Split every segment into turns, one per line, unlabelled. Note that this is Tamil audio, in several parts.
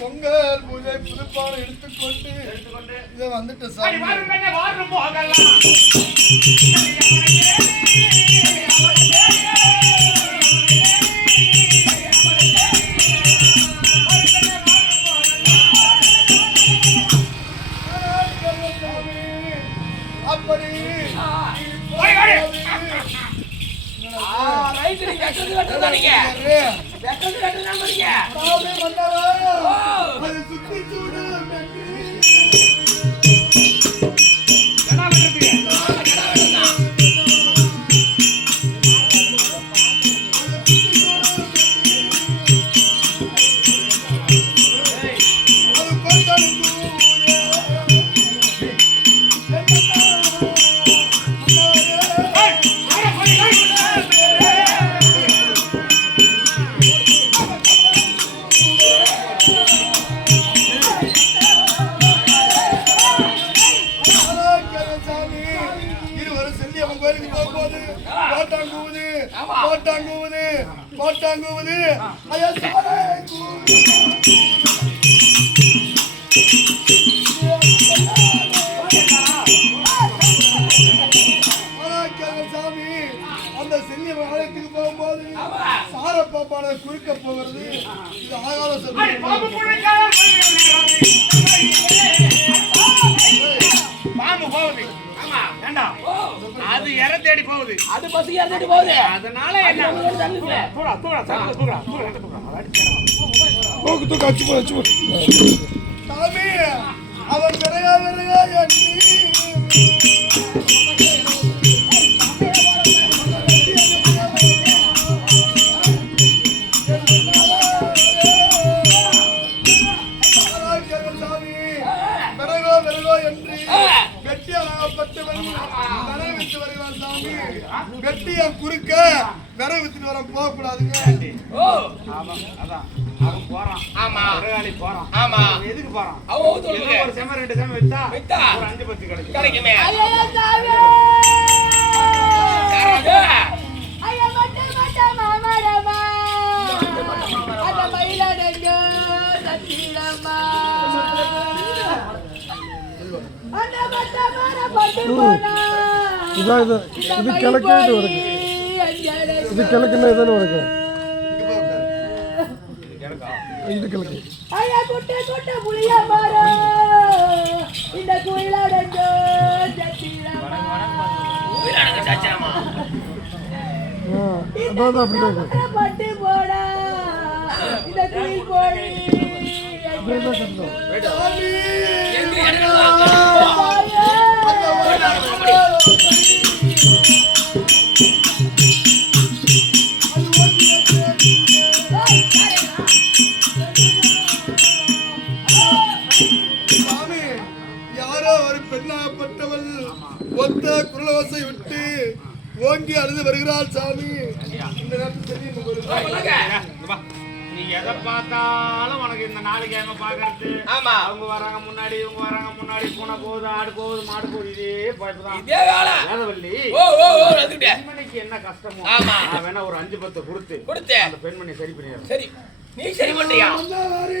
பொங்கல் பூஜை புதுப்பானை எடுத்துக்கொண்டு இதை வந்துட்டு சாமி.
ya.
போட்டாங்குவது போட்டாங்குவது. ஐயா போகும்போது சாரப்பாப்பான குறுக்க போகிறது. இது ஆகாத சொல்லி
தேடி போகுது.
அது பசி ஏற போகுது.
அதனால என்ன?
தூரா தூரா தூரா
தூரா போக்கு தூக்க அச்சு போ அச்சு போ.
சாமி அவன் விறகா விறகா
அதான். அவன் போறான்.
ஆமா.
விறகாளி போறான்.
ஆமா.
அவன் எதுக்கு போறான்?
அவ ஊத்து
ஏதோ
விடுங்க.
ஒரு செம ரெண்டு செம வித்தா
வித்தா.
ஒரு அஞ்சு பத்து கிடைக்கும்.
கிடைக்குமே.
ஐயா சாமி!
யார் அது?
ஐயா மட்ட மட்ட மாமரமா? அந்த மயிலடங்க சத்திரமா அந்த மட்ட மர பட்டு போனா?
இதான் இது. இது கிழக்கிட்டு வருது இது கிழக்குன்னா இதானே வருது இடுக்கலுக்கு
ஐயா இந்த
குரலோசை விட்டு ஓங்கி அழுது வருகிறாள் சாமி. இந்த நேரத்தில் தெரியும் உங்களுக்கு.
நீ எதை பார்த்தாலும் உனக்கு இந்த நாளைக்கு எங்க பாக்குறது
ஆமா.
அவங்க வராங்க முன்னாடி இவங்க வராங்க முன்னாடி. பூனை போகுது ஆடு போகுது மாடு போகுது. இதே. பெண்மணிக்கு என்ன கஷ்டமோ
ஆமா.
நான் வேணா ஒரு அஞ்சு பத்து கொடுத்து
கொடுத்தேன்.
அந்த பெண்மணி சரி பண்ணிடுறேன்.
சரி. நீ சரி பண்றியா
மன்னாரி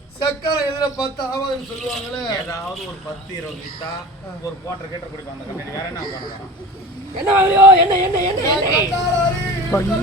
அப்புறம்
செக்க அக்கா எதிர பார்த்து ஆவாதுன்னு சொல்லுவாங்களே.
ஏதாவது ஒரு பத்து இருபது லிட்டா ஒரு போட்டர் கேட்ட குடிப்பான் அந்த கம்பெனி வேற என்ன பண்ணுறான்
என்ன வாங்கலையோ என்ன என்ன என்ன என்ன?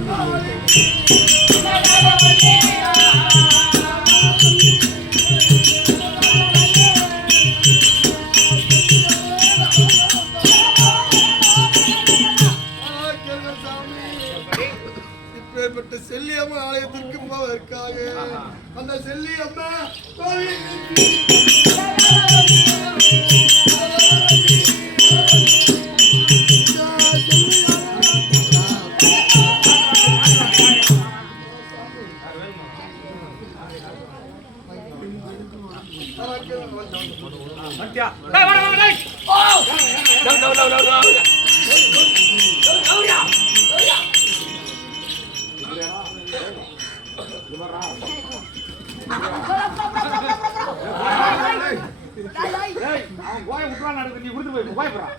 கோய விட்டுறான் நடக்குது நீ விட்டு போய் கோய போறான்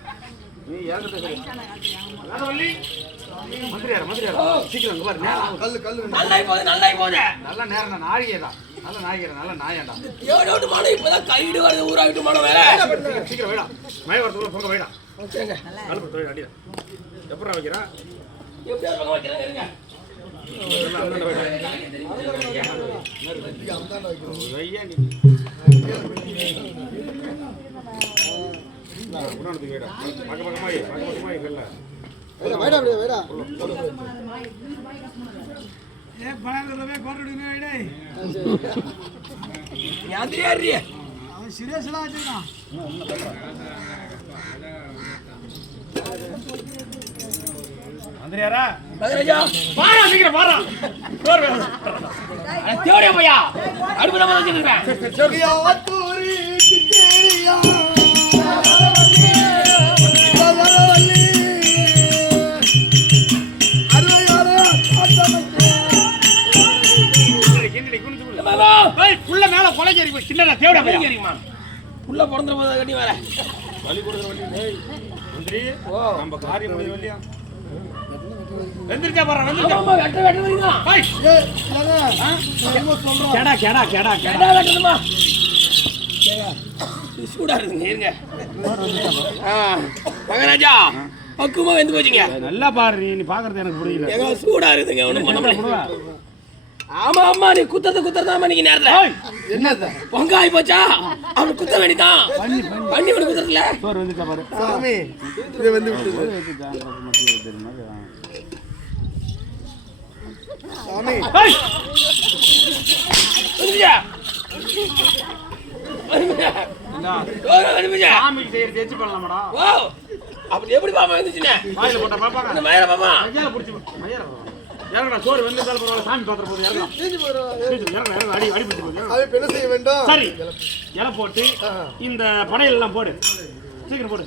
நீ வேற வள்ளி மந்திரியார மந்திரியார சீக்கிரம் இங்க பாரு நேரம் ஆகுது.
கல்லு கல்லு
நல்லாய் போகுது நல்லாய் போகுது
நல்ல நேரம் தான் நாழிகை தான் நல்ல நாயகர் நல்ல நாயண்டா
ஏழோட்டு மானம் இப்பதான் கைடு வருது ஊராகிட்டு மானம் வேற
சீக்கிரம் சீக்கிரம் வைடா மய வரதுக்குள்ள பொங்க வைடா தொழில் அடிடா எப்பறம் வைக்கிறா
எப்படியா வைக்கிறேன் இருங்க
நீ குணானத்துக்கு வைடா பக்க பக்கமா பாரா சீக்கிரம் பாரா
தேவடியா பையா நம்ம வச்சுருக்கேன்
புள்ள மேல கொலைஞ்சேரி போய். சின்னடா தேவடா பையா
சரிங்கம்மா புள்ள பிறந்த போது கட்டி வர
வலி கொடுக்குற வண்டி நம்ம காரியம் இல்லையா வெந்திரிச்சா பாரு வெந்திரிச்சா
ஆமா வெட்ட வெட்ட.
கேடா கேடா கேடா
கேடா. வெட்டணுமா? சூடா இருக்குங்க இருங்க. மகாராஜா பக்குவமா வெந்து போச்சுங்க.
நல்லா பாரு நீ பாக்குறது எனக்கு புரியல.
ஏங்க சூடா இருக்குதுங்க பண்ண முடியல. ஆமா ஆமா நீ குத்தத்தை குத்தறதாமா நீங்க நேரத்துல.
என்னது?
பொங்க ஆயி போச்சா? அவனு குத்த வேண்டிதான். பண்ணி பண்ணி. குத்துறதுல.
சோறு வந்துச்சா பாரு.
சாமி இது வந்து விட்டது
அப்படி எப்படி பாப்பா வந்துச்சுண்ணே
வாயில போட்டா பாப்பாங்க
இந்த மயிர பாப்பா.
புடிச்சு இறங்கடா சோறு வெந்திருந்தாலும் பரவாயில்ல சாமி பாத்திர போது இறங்கலாம் அடி அடி பிடிச்சு போகுது
அது இப்ப என்ன செய்ய வேண்டும்?
சரி இலை போட்டு இந்த படையல் எல்லாம் போடு. சீக்கிரம் போடு.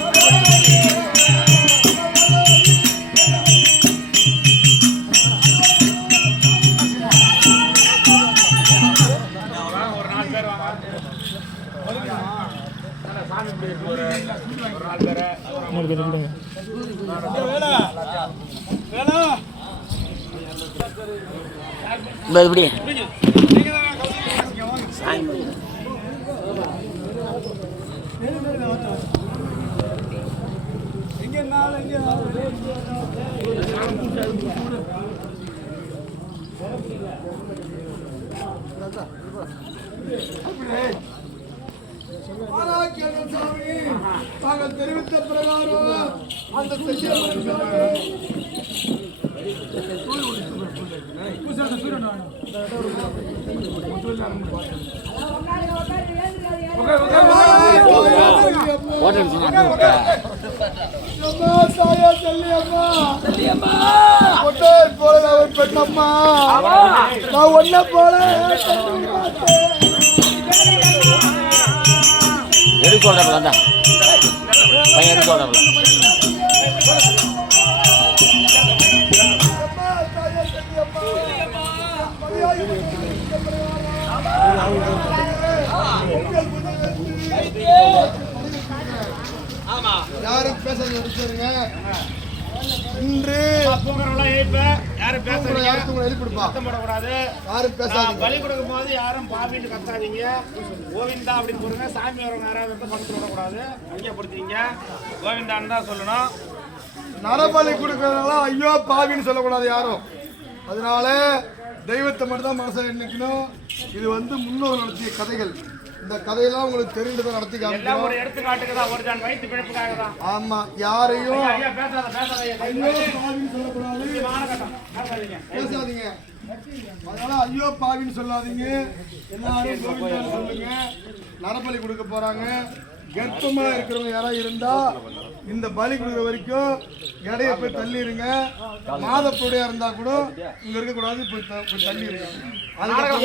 தாங்கள் தெரிவித்த பிரகாரம் அந்த பெண்ணம்மா நான் ஒன்ன போல
எது பையன் சொல்றேன். சொல்கிறப்ப
யாரும் பேசாத வச்சுருங்க இன்று
தூங்குறவங்களாம் எழுப்ப யாரும்
உங்களை யாரும் உங்களை எழுப்பிடுப்பா
சத்தம் போடக்கூடாது
யாரும்
ஆ,
பேசாதீங்க.
பலி கொடுக்கும் போது யாரும் பாபின்னு கத்தாதீங்க கோவிந்தா அப்படின்னு போடுங்க சாமி வரவங்க யாராவது வந்து படுத்து விடக்கூடாது ஐக்கியப்படுத்துறீங்க கோவிந்தான்னு தான் சொல்லணும்
நரபலி கொடுக்கறதுனால ஐயோ பாவின்னு சொல்லக்கூடாது யாரும். அதனால தெய்வத்தை மட்டும் தான் மனசில் எண்ணிக்கணும். இது வந்து முன்னோர் நடத்திய கதைகள். இந்த கதையெல்லாம் உங்களுக்கு தெரிந்ததை நடத்தி
எல்லாம்
காமிக்கணும்
ஒரு எடுத்துக்காட்டுக்கு தான் ஒரு ஜான் வயிற்று பிழைப்புக்காக தான்.
ஆமா யாரையும்
ஐயா பேசாத பேசாதீங்க.
பேசாதீங்க. அதனால ஐயோ பாவின்னு சொல்லாதீங்க. எல்லாரும் சொல்லுங்க. நரபலி கொடுக்க போறாங்க. கர்ப்பமா இருக்கிறவங்க யாராவது இருந்தா இந்த பலி கொடுக்குற வரைக்கும் இடைய போய் தள்ளிடுங்க மாதப்படியா இருந்தா கூட இங்க இருக்கக்கூடாது போய் த- போய் தள்ளிடுங்க அதுக்கப்புறம்